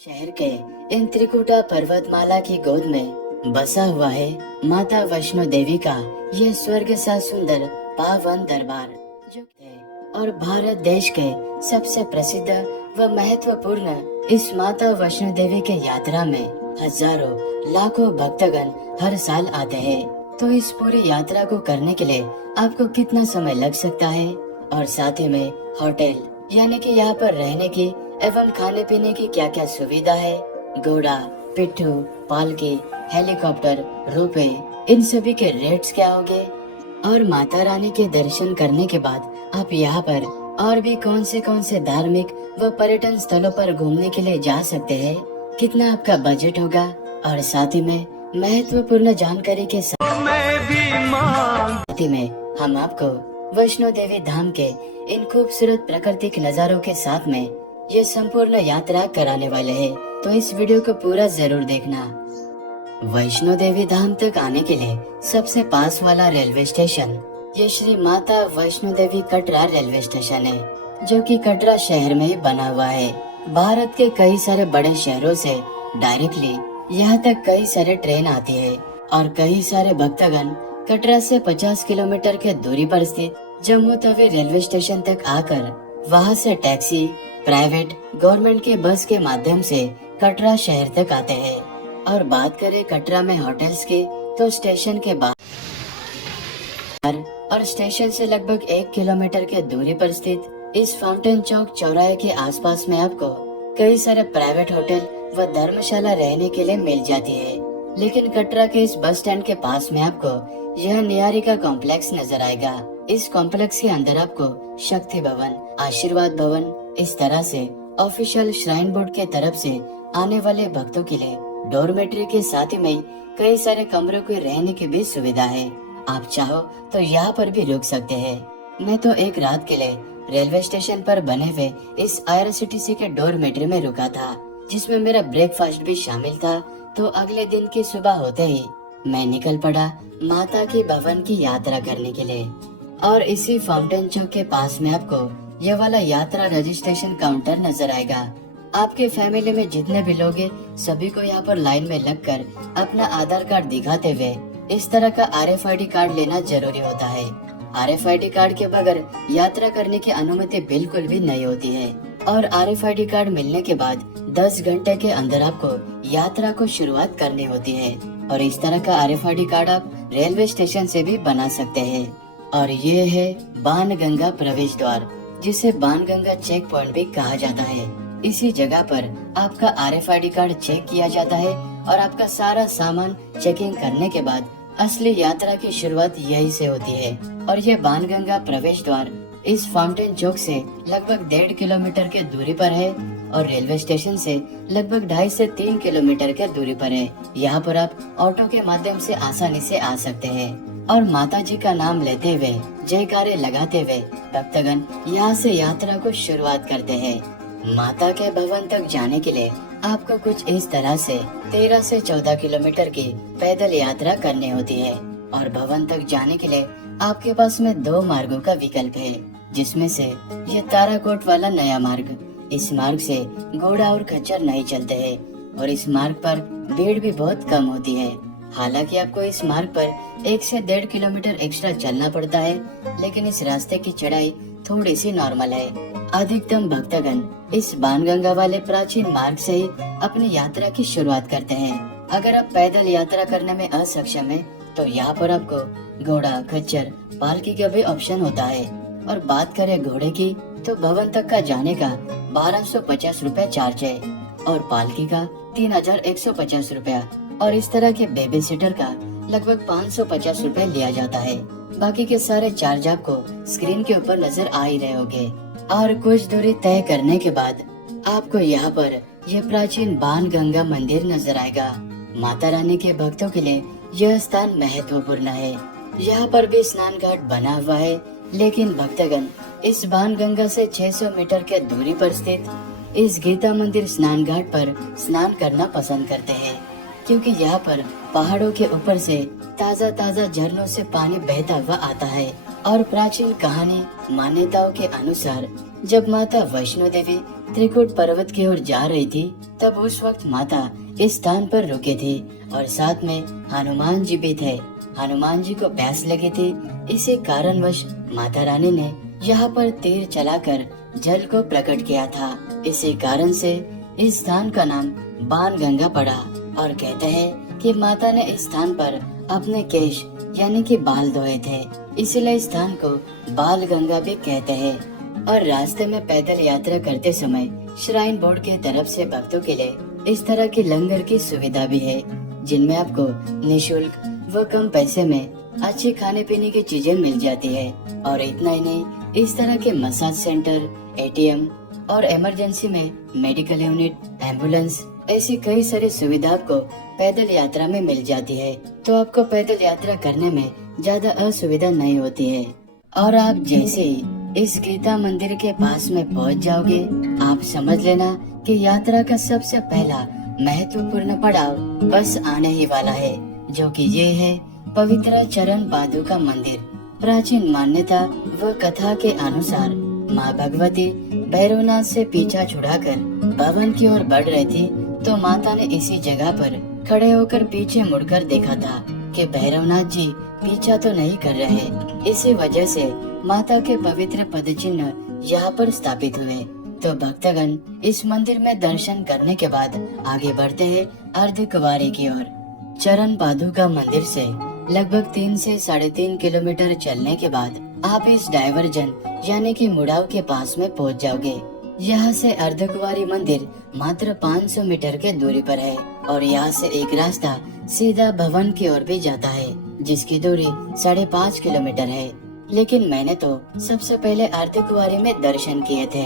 शहर के इन त्रिकुटा पर्वतमाला की गोद में बसा हुआ है माता वैष्णो देवी का यह स्वर्ग सा सुंदर पावन दरबार, जो है और भारत देश के सबसे प्रसिद्ध व महत्वपूर्ण इस माता वैष्णो देवी के यात्रा में हजारों लाखों भक्तगण हर साल आते हैं। तो इस पूरी यात्रा को करने के लिए आपको कितना समय लग सकता है और साथ ही में होटल यानी कि यहाँ पर रहने की एवं खाने पीने की क्या क्या सुविधा है, घोड़ा, पिट्ठू, पालकी, हेलीकॉप्टर, रोपवे, इन सभी के रेट्स क्या होंगे और माता रानी के दर्शन करने के बाद आप यहाँ पर और भी कौन से धार्मिक व पर्यटन स्थलों पर घूमने के लिए जा सकते हैं, कितना आपका बजट होगा और साथ ही में महत्वपूर्ण जानकारी के साथ ही में हम आपको वैष्णो देवी धाम के इन खूबसूरत प्राकृतिक नजारों के साथ में ये संपूर्ण यात्रा कराने वाले हैं। तो इस वीडियो को पूरा जरूर देखना। वैष्णो देवी धाम तक आने के लिए सबसे पास वाला रेलवे स्टेशन ये श्री माता वैष्णो देवी कटरा रेलवे स्टेशन है, जो कि कटरा शहर में ही बना हुआ है। भारत के कई सारे बड़े शहरों से डायरेक्टली यहाँ तक कई सारे ट्रेन आती है और कई सारे भक्तगण कटरा से 50 किलोमीटर के दूरी पर स्थित जम्मू तवी रेलवे स्टेशन तक आकर वहाँ से टैक्सी, प्राइवेट, गवर्नमेंट के बस के माध्यम से कटरा शहर तक आते हैं। और बात करें कटरा में होटल्स की, तो स्टेशन के बाहर और स्टेशन से लगभग 1 किलोमीटर के दूरी पर स्थित इस फाउंटेन चौक चौराहे के आसपास में आपको कई सारे प्राइवेट होटल व धर्मशाला रहने के लिए मिल जाती है। लेकिन कटरा के इस बस स्टैंड के पास में आपको यह निहारिका कॉम्प्लेक्स नजर आएगा। इस कॉम्प्लेक्स के अंदर आपको शक्ति भवन, आशीर्वाद भवन, इस तरह से ऑफिशियल श्राइन बोर्ड के तरफ से आने वाले भक्तों के लिए डॉर्मेट्री के साथ ही में कई सारे कमरों के रहने की भी सुविधा है। आप चाहो तो यहाँ पर भी रुक सकते हैं। मैं तो एक रात के लिए रेलवे स्टेशन पर बने हुए इस IRCTC के डॉर्मेट्री में रुका था, जिसमें मेरा ब्रेकफास्ट भी शामिल था। तो अगले दिन की सुबह होते ही मैं निकल पड़ा माता की भवन की यात्रा करने के लिए। और इसी फाउंटेन चौक के पास में आपको ये वाला यात्रा रजिस्ट्रेशन काउंटर नजर आएगा। आपके फैमिली में जितने भी लोग हैं, सभी को यहाँ पर लाइन में लगकर अपना आधार कार्ड दिखाते हुए इस तरह का RFID कार्ड लेना जरूरी होता है। RFID कार्ड के बगैर यात्रा करने की अनुमति बिल्कुल भी नहीं होती है। और RFID कार्ड मिलने के बाद 10 घंटे के अंदर आपको यात्रा को शुरुआत करनी होती है। और इस तरह का RFID कार्ड आप रेलवे स्टेशन से भी बना सकते हैं। और ये है बाणगंगा प्रवेश द्वार, जिसे बाणगंगा चेक पॉइंट भी कहा जाता है। इसी जगह पर आपका RFID कार्ड चेक किया जाता है और आपका सारा सामान चेकिंग करने के बाद असली यात्रा की शुरुआत यही से होती है। और ये बाणगंगा प्रवेश द्वार इस फाउंटेन चौक से लगभग 1.5 किलोमीटर के दूरी पर है और रेलवे स्टेशन से लगभग 2.5 से 3 किलोमीटर के दूरी पर है। यहाँ पर आप ऑटो के माध्यम से आसानी से आ सकते हैं। और माता जी का नाम लेते हुए, जयकारे लगाते हुए भक्तगण यहाँ से यात्रा को शुरुआत करते हैं। माता के भवन तक जाने के लिए आपको कुछ इस तरह से 13 से 14 किलोमीटर की पैदल यात्रा करनी होती है। और भवन तक जाने के लिए आपके पास में 2 मार्गों का विकल्प है, जिसमें से ये ताराकोट वाला नया मार्ग, इस मार्ग से घोड़ा और खच्चर नहीं चलते हैं और इस मार्ग पर भीड़ भी बहुत कम होती है। हालांकि आपको इस मार्ग पर 1 से 1.5 किलोमीटर एक्स्ट्रा चलना पड़ता है, लेकिन इस रास्ते की चढ़ाई थोड़ी सी नॉर्मल है। अधिकतम भक्तगण इस बाणगंगा वाले प्राचीन मार्ग से ही अपनी यात्रा की शुरुआत करते हैं। अगर आप पैदल यात्रा करने में असक्षम है, तो यहाँ पर आपको घोड़ा, खच्चर, पालकी का भी ऑप्शन होता है। और बात करें घोड़े की, तो भवन तक का जाने का 1250 रुपया चार्ज है और पालकी का 3150 रुपया और इस तरह के बेबी सीटर का लगभग 550 रुपए लिया जाता है। बाकी के सारे चार्ज आपको स्क्रीन के ऊपर नजर आ ही रहे होंगे। और कुछ दूरी तय करने के बाद आपको यहाँ पर यह प्राचीन बाणगंगा मंदिर नजर आएगा। माता रानी के भक्तों के लिए यह स्थान महत्वपूर्ण है। यहाँ पर भी स्नान घाट बना हुआ है, लेकिन भक्तगण इस बाणगंगा से 600 मीटर के दूरी पर स्थित इस गीता मंदिर स्नान घाट पर स्नान करना पसंद करते हैं, क्योंकि यहाँ पर पहाड़ों के ऊपर से ताजा ताजा झरनों से पानी बहता हुआ आता है। और प्राचीन कहानी मान्यताओं के अनुसार जब माता वैष्णो देवी त्रिकुट पर्वत की ओर जा रही थी, तब उस वक्त माता इस स्थान पर रुके थी और साथ में हनुमान जी भी थे। हनुमान जी को प्यास लगी थी, इसी कारणवश माता रानी ने यहाँ पर तीर चलाकर जल को प्रकट किया था। इसी कारण से इस स्थान का नाम बाण गंगा पड़ा और कहते हैं कि माता ने इस स्थान पर अपने केश यानी कि बाल धोए थे, इसलिए इस स्थान को बाल गंगा भी कहते हैं। और रास्ते में पैदल यात्रा करते समय श्राइन बोर्ड की तरफ से भक्तों के लिए इस तरह की लंगर की सुविधा भी है, जिनमें आपको निशुल्क व कम पैसे में अच्छी खाने पीने की चीजें मिल जाती है। और इतना ही नहीं, इस तरह के मसाज सेंटर, एटीएम और इमरजेंसी में मेडिकल यूनिट, एम्बुलेंस, ऐसी कई सारी सुविधा आपको पैदल यात्रा में मिल जाती है। तो आपको पैदल यात्रा करने में ज्यादा असुविधा नहीं होती है। और आप जैसे ही इस गीता मंदिर के पास में पहुंच जाओगे, आप समझ लेना कि यात्रा का सबसे पहला महत्वपूर्ण पड़ाव बस आने ही वाला है, जो कि ये है पवित्र चरण पादुका मंदिर। प्राचीन मान्यता व कथा के अनुसार माँ भगवती भैरवनाथ से पीछा छुड़ाकर भवन की ओर बढ़ रही थी, तो माता ने इसी जगह पर खड़े होकर पीछे मुड़कर देखा था कि भैरवनाथ जी पीछा तो नहीं कर रहे। इसी वजह से माता के पवित्र पद चिन्ह यहाँ पर स्थापित हुए। तो भक्तगण इस मंदिर में दर्शन करने के बाद आगे बढ़ते हैं अर्धकुंवारी की ओर। चरण पादुका मंदिर से लगभग 3 से 3.5 किलोमीटर चलने के बाद आप इस डायवर्जन यानी कि मुड़ाव के पास में पहुंच जाओगे। यहाँ से अर्धकुंवारी मंदिर मात्र 500 मीटर के दूरी पर है और यहाँ से एक रास्ता सीधा भवन की ओर भी जाता है, जिसकी दूरी 5.5 किलोमीटर है। लेकिन मैंने तो सबसे पहले अर्धकुंवारी में दर्शन किए थे।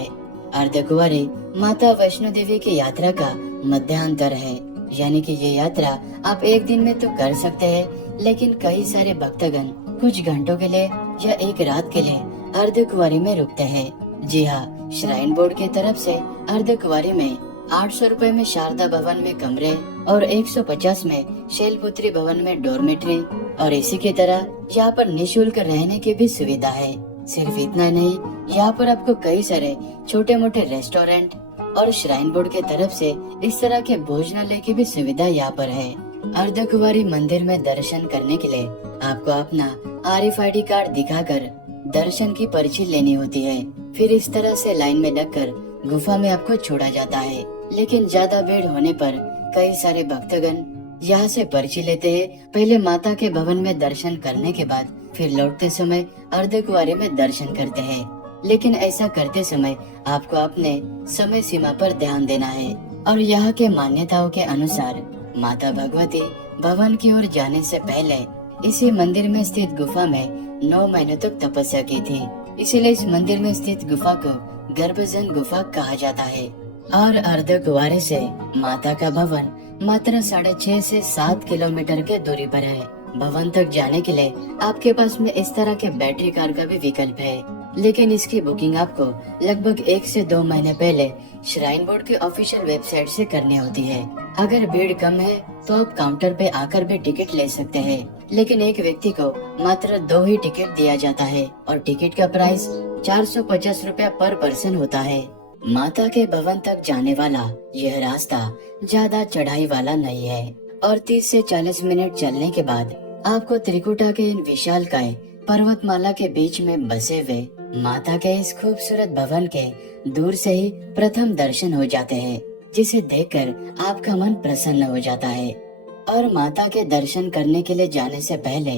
अर्धकुंवारी माता वैष्णो देवी की यात्रा का मध्यांतर है, यानी कि ये यात्रा आप एक दिन में तो कर सकते हैं, लेकिन कई सारे भक्तगण कुछ घंटों के लिए या एक रात के लिए अर्धकुंवारी में रुकते हैं। जी हाँ, श्राइन बोर्ड की तरफ से अर्धकुंवारी में 800 रुपए में शारदा भवन में कमरे और 150 में शैलपुत्री भवन में डॉर्मेट्री और इसी की तरह यहाँ पर निशुल्क रहने की भी सुविधा है। सिर्फ इतना नहीं, यहाँ पर आपको कई सारे छोटे मोटे रेस्टोरेंट और श्राइन बोर्ड के तरफ से इस तरह के भोजनालय की भी सुविधा यहाँ पर है। अर्धकुंवारी मंदिर में दर्शन करने के लिए आपको अपना RFID कार्ड दिखाकर दर्शन की पर्ची लेनी होती है। फिर इस तरह से लाइन में लगकर गुफा में आपको छोड़ा जाता है। लेकिन ज्यादा भीड़ होने पर कई सारे भक्तगण यहाँ से पर्ची लेते हैं, पहले माता के भवन में दर्शन करने के बाद फिर लौटते समय अर्धकुंवारी में दर्शन करते हैं। लेकिन ऐसा करते समय आपको अपने समय सीमा पर ध्यान देना है। और यहाँ के मान्यताओं के अनुसार माता भगवती भवन की ओर जाने से पहले इसी मंदिर में स्थित गुफा में 9 महीनों तक तपस्या की थी, इसीलिए इस मंदिर में स्थित गुफा को गर्भजन गुफा कहा जाता है। और अर्धकुंवारी से माता का भवन मात्र 6.5 से 7 किलोमीटर के दूरी पर है। भवन तक जाने के लिए आपके पास में इस तरह के बैटरी कार का भी विकल्प है, लेकिन इसकी बुकिंग आपको लगभग 1 से 2 महीने पहले श्राइन बोर्ड की ऑफिशियल वेबसाइट से करनी होती है। अगर भीड़ कम है तो आप काउंटर पे आकर भी टिकट ले सकते हैं, लेकिन एक व्यक्ति को मात्र 2 ही टिकट दिया जाता है और टिकट का प्राइस 450 रुपया पर पर्सन होता है। माता के भवन तक जाने वाला यह रास्ता ज्यादा चढ़ाई वाला नहीं है और 30 से 40 मिनट चलने के बाद आपको त्रिकुटा के इन विशालकाय पर्वतमाला के बीच में बसे हुए माता के इस खूबसूरत भवन के दूर से ही प्रथम दर्शन हो जाते हैं, जिसे देखकर आपका मन प्रसन्न हो जाता है। और माता के दर्शन करने के लिए जाने से पहले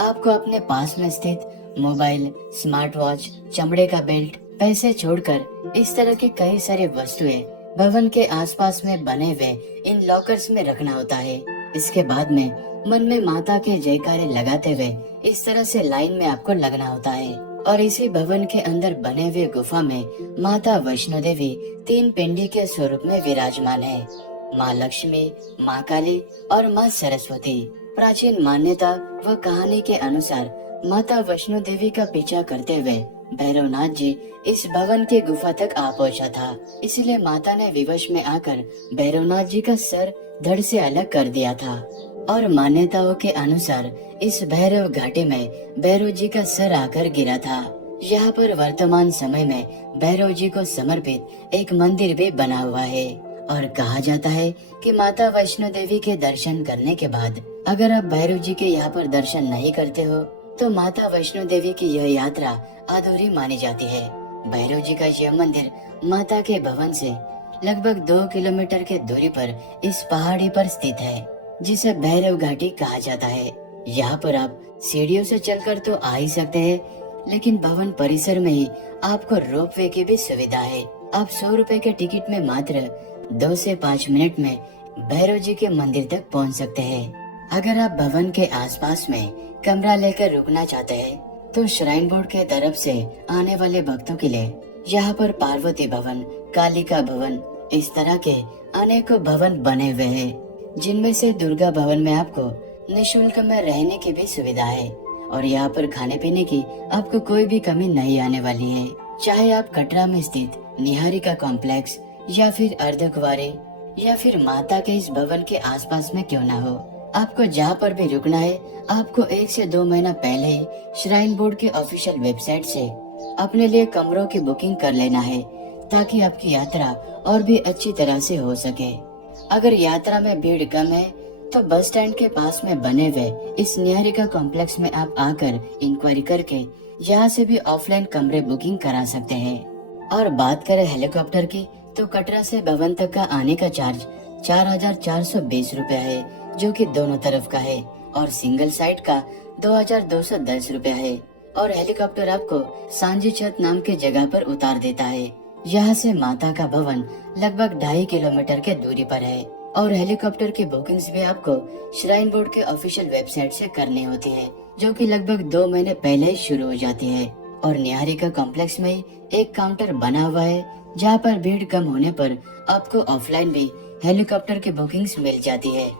आपको अपने पास में स्थित मोबाइल, स्मार्ट वॉच, चमड़े का बेल्ट, पैसे छोड़कर इस तरह की कई सारी वस्तुएं भवन के आसपास में बने हुए इन लॉकर्स में रखना होता है। इसके बाद में मन में माता के जयकारे लगाते हुए इस तरह से लाइन में आपको लगना होता है। और इसी भवन के अंदर बने हुए गुफा में माता वैष्णो देवी 3 पिंडी के स्वरूप में विराजमान है। माँ लक्ष्मी, माँ काली और माँ सरस्वती। प्राचीन मान्यता व कहानी के अनुसार माता वैष्णो देवी का पीछा करते हुए भैरवनाथ जी इस भवन के गुफा तक आ पहुंचा था, इसलिए माता ने विवश में आकर भैरवनाथ जी का सर धड़ से अलग कर दिया था। और मान्यताओं के अनुसार इस भैरव घाटी में भैरव जी का सर आकर गिरा था। यहाँ पर वर्तमान समय में भैरव जी को समर्पित एक मंदिर भी बना हुआ है और कहा जाता है कि माता वैष्णो देवी के दर्शन करने के बाद अगर आप भैरव जी के यहाँ पर दर्शन नहीं करते हो तो माता वैष्णो देवी की यह यात्रा अधूरी मानी जाती है। भैरव जी का यह मंदिर माता के भवन से लगभग 2 किलोमीटर के दूरी पर इस पहाड़ी पर स्थित है, जिसे भैरव घाटी कहा जाता है। यहाँ पर आप सीढ़ियों से चलकर तो आ ही सकते हैं, लेकिन भवन परिसर में ही आपको रोपवे की भी सुविधा है। आप 100 रुपए के टिकट में मात्र 2 से 5 मिनट में भैरव जी के मंदिर तक पहुँच सकते हैं। अगर आप भवन के आसपास में कमरा लेकर रुकना चाहते हैं तो श्राइन बोर्ड के तरफ से आने वाले भक्तों के लिए यहाँ पर पार्वती भवन, कालिका भवन, इस तरह के अनेकों भवन बने हुए हैं, जिनमें से दुर्गा भवन में आपको निःशुल्क में रहने की भी सुविधा है और यहाँ पर खाने पीने की आपको कोई भी कमी नहीं आने वाली है। चाहे आप कटरा में स्थित निहारिका कॉम्प्लेक्स या फिर अर्धकुंवारी या फिर माता के इस भवन के आसपास में क्यों ना हो, आपको जहाँ पर भी रुकना है आपको 1 से 2 महीना पहले ही श्राइन बोर्ड के ऑफिशियल वेबसाइट से अपने लिए कमरों की बुकिंग कर लेना है, ताकि आपकी यात्रा और भी अच्छी तरह से हो सके। अगर यात्रा में भीड़ कम है तो बस स्टैंड के पास में बने हुए इस निहारिका कॉम्प्लेक्स में आप आकर इंक्वायरी करके यहाँ से भी ऑफलाइन कमरे बुकिंग करा सकते हैं। और बात करें हेलीकॉप्टर की तो कटरा से भवन तक का आने का चार्ज 4,420 रुपया है, जो कि दोनों तरफ का है, और सिंगल साइड का 2,210 रुपया है। और हेलीकॉप्टर आपको सांझी छत नाम के जगह पर उतार देता है। यहाँ से माता का भवन लगभग 2.5 किलोमीटर के दूरी पर है और हेलीकॉप्टर की बुकिंग्स भी आपको श्राइन बोर्ड के ऑफिशियल वेबसाइट से करनी होती है, जो कि लगभग 2 महीने पहले ही शुरू हो जाती है। और निहारिका कॉम्प्लेक्स में एक काउंटर बना हुआ है, जहाँ पर भीड़ कम होने पर आपको ऑफलाइन भी हेलीकॉप्टर की बुकिंग्स मिल जाती है।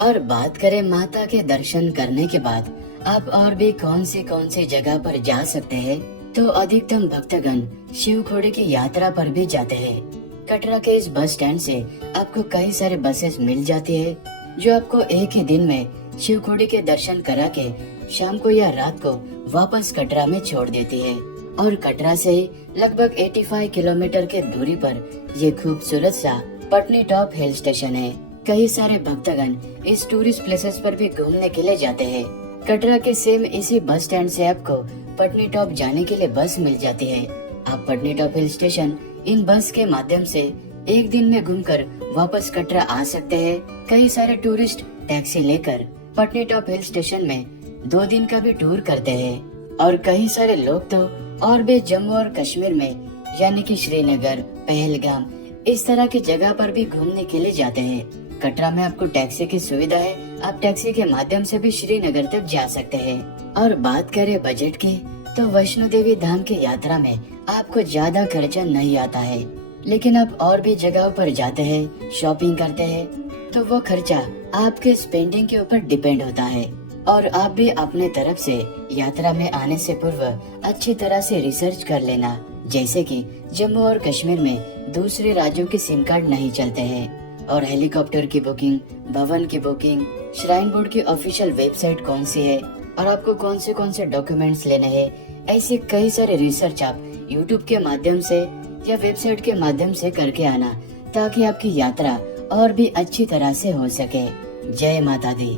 और बात करें माता के दर्शन करने के बाद आप और भी कौन सी जगह पर जा सकते हैं, तो अधिकतम भक्तगण शिव खोड़ी की यात्रा पर भी जाते हैं। कटरा के इस बस स्टैंड से आपको कई सारे बसेस मिल जाती है, जो आपको एक ही दिन में शिव खोड़ी के दर्शन करा के शाम को या रात को वापस कटरा में छोड़ देती है। और कटरा से ही लगभग 85 किलोमीटर के दूरी पर ये खूबसूरत सा पटनी टॉप हिल स्टेशन है। कई सारे भक्तगण इस टूरिस्ट प्लेसेस पर भी घूमने के लिए जाते हैं। कटरा के सेम इसी बस स्टैंड से आपको पटनी टॉप जाने के लिए बस मिल जाती है। आप पटनी टॉप हिल स्टेशन इन बस के माध्यम से एक दिन में घूमकर वापस कटरा आ सकते हैं। कई सारे टूरिस्ट टैक्सी लेकर पटनी टॉप हिल स्टेशन में 2 दिन का भी टूर करते हैं। और कई सारे लोग तो और भी जम्मू और कश्मीर में यानी कि श्रीनगर, पहलगाम, इस तरह की जगह पर भी घूमने के लिए जाते हैं। कटरा में आपको टैक्सी की सुविधा है, आप टैक्सी के माध्यम से भी श्रीनगर तक जा सकते हैं। और बात करें बजट की, तो वैष्णो देवी धाम की यात्रा में आपको ज्यादा खर्चा नहीं आता है, लेकिन आप और भी जगहों पर जाते हैं, शॉपिंग करते हैं, तो वो खर्चा आपके स्पेंडिंग के ऊपर डिपेंड होता है। और आप भी अपने तरफ से यात्रा में आने से पूर्व अच्छी तरह से रिसर्च कर लेना, जैसे कि जम्मू और कश्मीर में दूसरे राज्यों के सिम कार्ड नहीं चलते हैं, और हेलीकॉप्टर की बुकिंग, भवन की बुकिंग, श्राइन बोर्ड की ऑफिशियल वेबसाइट कौन सी है और आपको कौन से डॉक्यूमेंट्स लेने हैं, ऐसे कई सारे रिसर्च आप यूट्यूब के माध्यम से या वेबसाइट के माध्यम से करके आना, ताकि आपकी यात्रा और भी अच्छी तरह से हो सके। जय माता दी।